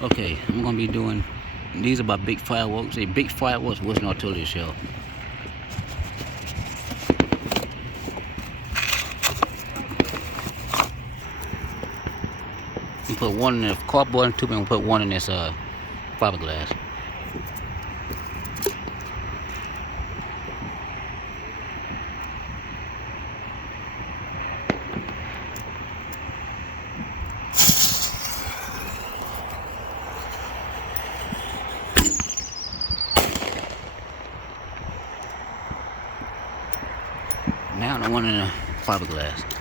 Okay, I'm gonna be doing these about big fireworks. A big fireworks was not totally show. We put one in the cardboard tube and we put one in this fiberglass. Now the one in the fiberglass.